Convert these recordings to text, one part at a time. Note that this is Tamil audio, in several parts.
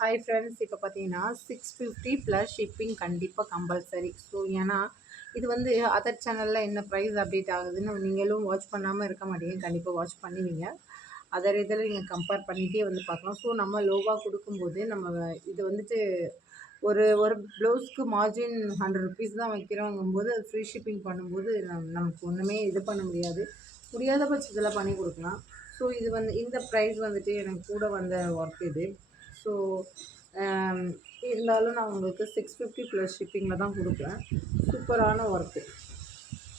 ஹாய் ஃப்ரெண்ட்ஸ், இப்போ பார்த்தீங்கன்னா 650 ப்ளஸ் ஷிப்பிங் கண்டிப்பாக கம்பல்சரி. ஸோ ஏன்னா இது வந்து அதர் சேனலில் என்ன ப்ரைஸ் அப்டேட் ஆகுதுன்னு நீங்களும் வாட்ச் பண்ணாமல் இருக்க மாட்டீங்க, கண்டிப்பாக வாட்ச் பண்ணுவீங்க. அதர் இதில் நீங்கள் கம்பேர் பண்ணிகிட்டே வந்து பார்க்கலாம். ஸோ நம்ம லோவாக கொடுக்கும்போது நம்ம இது வந்துட்டு ஒரு ஒரு ப்ளவுஸ்க்கு மார்ஜின் 100 ருபீஸ் தான் வைக்கிறோங்கும்போது அது ஃப்ரீ ஷிப்பிங் பண்ணும்போது நமக்கு ஒன்றுமே இது பண்ண முடியாது. முடியாத பட்சத்தில் பண்ணி கொடுக்கலாம். ஸோ இது வந்து இந்த ப்ரைஸ் வந்துட்டு எனக்கு கூட வந்த ஒர்க் இது. ஸோ இருந்தாலும் நான் உங்களுக்கு 650 ப்ளஸ் ஷிப்பிங்கில் தான் கொடுக்குறேன். சூப்பரான ஒர்க்கு.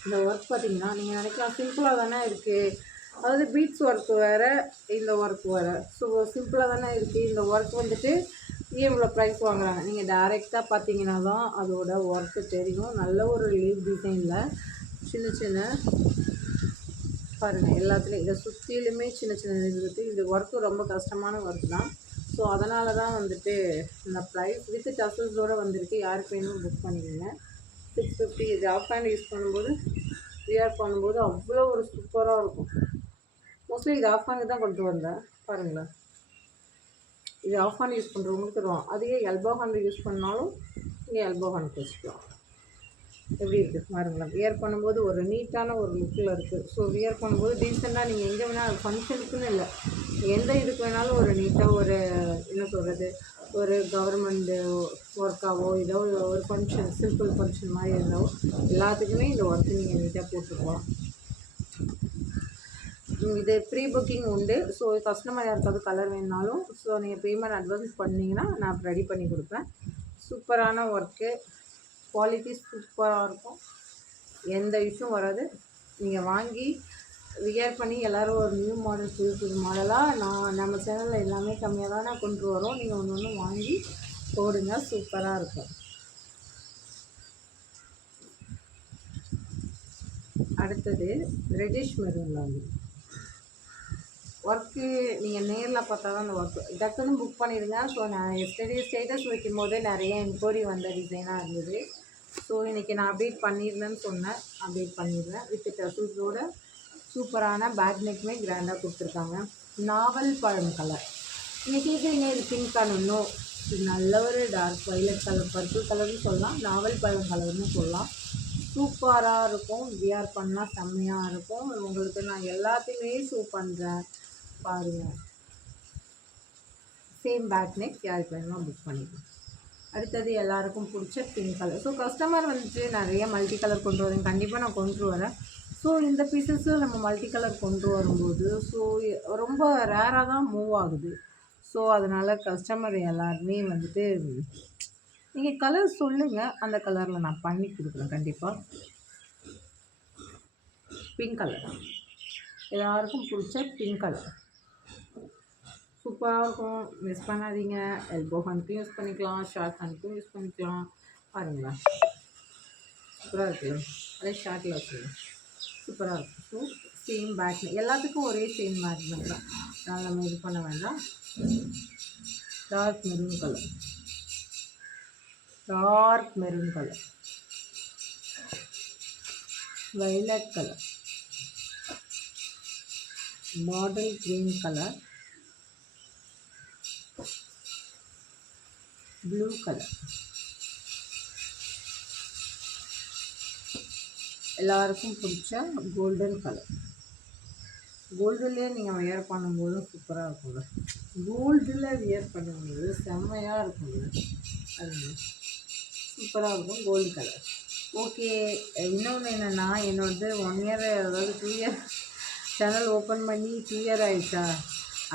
இந்த ஒர்க் பார்த்திங்கன்னா நீங்கள் நினைக்கலாம் சிம்பிளாக தானே இருக்குது, அதாவது பீட்ஸ் ஒர்க் வேறு, இந்த ஒர்க் வேறு. ஸோ சிம்பிளாக தானே இருக்குது, இந்த ஒர்க் வந்துட்டு ஏன் இவ்வளோ ப்ரைஸ் வாங்குறாங்க, நீங்கள் டைரெக்டாக பார்த்தீங்கன்னா தான் அதோட ஒர்க்கு தெரியும். நல்ல ஒரு லீவ் டிசைனில் சின்ன சின்ன பாருங்கள், எல்லாத்துலேயும் இதை சுற்றிலுமே சின்ன சின்ன இது இருக்குது. இது ஒர்க்கு ரொம்ப கஷ்டமான ஒர்க் தான். ஸோ அதனால தான் வந்துட்டு இந்த ப்ரைஸ் வித் டசல்ஸோடு வந்திருக்கு. யாருக்கு வேணும் புக் பண்ணிக்கோங்க. 650. இது ஆஃப் ஹேண்ட் யூஸ் பண்ணும்போது வியர் பண்ணும்போது அவ்வளோ ஒரு சூப்பராக இருக்கும். மோஸ்ட்லி இது ஆஃப் ஹேண்டு தான் கொண்டு வந்தேன். பாருங்களேன், இது ஆஃப் ஹேண்ட் யூஸ் பண்ணுறவங்களுக்கு தான். அதுவே எல்போ ஹேண்டு யூஸ் பண்ணாலும் நீங்கள் எல்போ ஹேண்ட் வச்சுக்கலாம். எப்படி இருக்குது பாருங்களேன். வியர் பண்ணும்போது ஒரு நீட்டான ஒரு லுக்கில் இருக்குது. ஸோ வியர் பண்ணும்போது டீசெண்டாக நீங்கள் எங்கே வேணால் ஃபங்க்ஷனுக்குன்னு இல்லை, எந்த இதுக்கு வேணாலும் ஒரு நீட்டாக ஒரு என்ன சொல்கிறது, ஒரு கவர்மெண்ட்டு ஒர்க்காகவோ ஏதோ ஒரு ஃபங்க்ஷன், சிம்பிள் ஃபங்க்ஷன் மாதிரி இருந்தாவோ எல்லாத்துக்குமே இந்த ஒர்க்கு நீங்கள் நீட்டாக போட்டுருக்கலாம். இது ப்ரீ புக்கிங் உண்டு. ஸோ கஸ்டமர் யாருக்காவது கலர் வேணுனாலும் ஸோ நீங்கள் பேமெண்ட் அட்வான்ஸ் பண்ணிங்கன்னா நான் ரெடி பண்ணி கொடுப்பேன். சூப்பரான ஒர்க்கு, குவாலிட்டி சூப்பராக இருக்கும், எந்த இஷ்யூவும் வராது. நீங்கள் வாங்கி வியர் பண்ணி எல்லோரும் ஒரு நியூ மாடல் புது புது மாடலாக நம்ம சேனலில் எல்லாமே கம்மியாக தான் நான் கொண்டு வரோம். நீங்கள் ஒன்று ஒன்று வாங்கி போடுங்க, சூப்பராக இருக்கும். அடுத்தது ரெட்டிஷ் மெரூனில் வந்து ஒர்க்கு நீங்கள் நேரில் பார்த்தா தான் அந்த ஒர்க்கு டக்குன்னு புக் பண்ணிடுங்க. ஸோ நான் எஸ்டர்டே ஸ்டேட்டஸ் வைக்கும் போதே நிறைய என்கொயரி வந்த டிசைனாக இருந்தது. ஸோ இன்றைக்கி நான் அப்டேட் பண்ணிடுறேன்னு சொன்னேன், அப்டேட் பண்ணிடுறேன். வித் டசல்ஸோட சூப்பரான பேக் நெக்குமே கிராண்டாக கொடுத்துருக்காங்க. நாவல் பழம் கலர். நீங்கள் கேட்குறீங்க இது பிங்க் கலர்னோ, இது நல்ல ஒரு டார்க் வைலட் கலர், பர்பிள் கலர்னு சொல்லலாம், நாவல் பழம் கலர்னு சொல்லலாம். சூப்பராக இருக்கும், வியர் பண்ணால் செம்மையாக இருக்கும். உங்களுக்கு நான் எல்லாத்தையுமே ஷோ பண்ணுறேன் பாருங்கள். சேம் பேக் நெக், யாருக்கு வேணுமோ புக் பண்ணிக்கலாம். அடுத்தது எல்லாருக்கும் பிடிச்ச பிங்க் கலர். ஸோ கஸ்டமர் வந்துட்டு நிறைய மல்டி கலர் கொண்டு வரேன், கண்டிப்பாக நான் கொண்டு வரேன். ஸோ இந்த பீசஸும் நம்ம மல்டி கலர் கொண்டு வரும்போது ஸோ ரொம்ப ரேராக தான் மூவ் ஆகுது. ஸோ அதனால் கஸ்டமர் எல்லாருமே வந்துட்டு நீங்கள் கலர் சொல்லுங்கள், அந்த கலரில் நான் பண்ணி கொடுக்குறேன் கண்டிப்பாக. பிங்க் கலர் எல்லாருக்கும் பிடிச்ச பிங்க் கலர் சூப்பராக இருக்கும், மிஸ் பண்ணாதீங்க. எல்போ ஹேண்ட்க்கும் யூஸ் பண்ணிக்கலாம், ஷார்ட் ஹேண்ட்க்கும் யூஸ் பண்ணிக்கலாம். பாருங்களேன், சூப்பராக இருக்குல்ல, அதே ஷார்ட்டில் வச்சுக்கலாம், சூப்பராக இருக்கும். ஸோ சேம் பேக் எல்லாத்துக்கும் ஒரே சேம் பேக் தான், அதனால் நம்ம இது பண்ண வேண்டாம். Dark maroon colour, dark maroon colour, violet colour, bottle green colour, blue colour, எல்லாருக்கும் பிடிச்ச கோல்டன் கலர். கோல்டுலேயே நீங்கள் வியர் பண்ணும்போதும் சூப்பராக இருக்குங்க. கோல்டில் வியர் பண்ணும்போது செம்மையாக இருக்குங்க, அது சூப்பராக இருக்கும். Gold colour. ஓகே, இன்னொன்று என்னென்னா என்னோடது 1 இயர், அதாவது 2 இயர் சேனல் ஓப்பன் பண்ணி 2 இயர் ஆகிடுச்சா,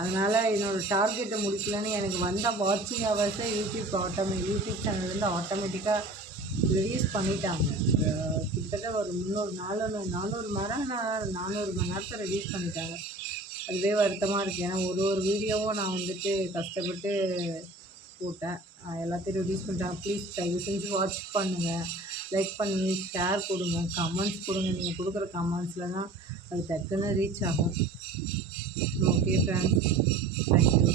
அதனால் என்னோடய டார்கெட்டை முடிக்கலன்னு எனக்கு வந்த வாட்சிங் ஹவர்ஸை யூடியூப் சேனல்லேருந்து ஆட்டோமேட்டிக்காக ரிலீஸ் பண்ணிட்டாங்க. கிட்டத்தட்ட ஒரு 400 மணி நேரத்தை ரிலீஸ் பண்ணிட்டாங்க. அதுவே வருத்தமாக இருக்குது. ஏன்னா ஒரு வீடியோவும் நான் வந்துட்டு கஷ்டப்பட்டு போட்டேன், எல்லாத்தையும் ரிலீஸ் பண்ணிட்டாங்க. ப்ளீஸ் தயவு செஞ்சு வாட்ச் பண்ணுங்கள், லைக் பண்ணி ஷேர் கொடுங்க, கமெண்ட்ஸ் கொடுங்க. நீங்கள் கொடுக்குற கமெண்ட்ஸில் தான் அது டக்குன்னு ரீச் ஆகும். Okay friends, thank you.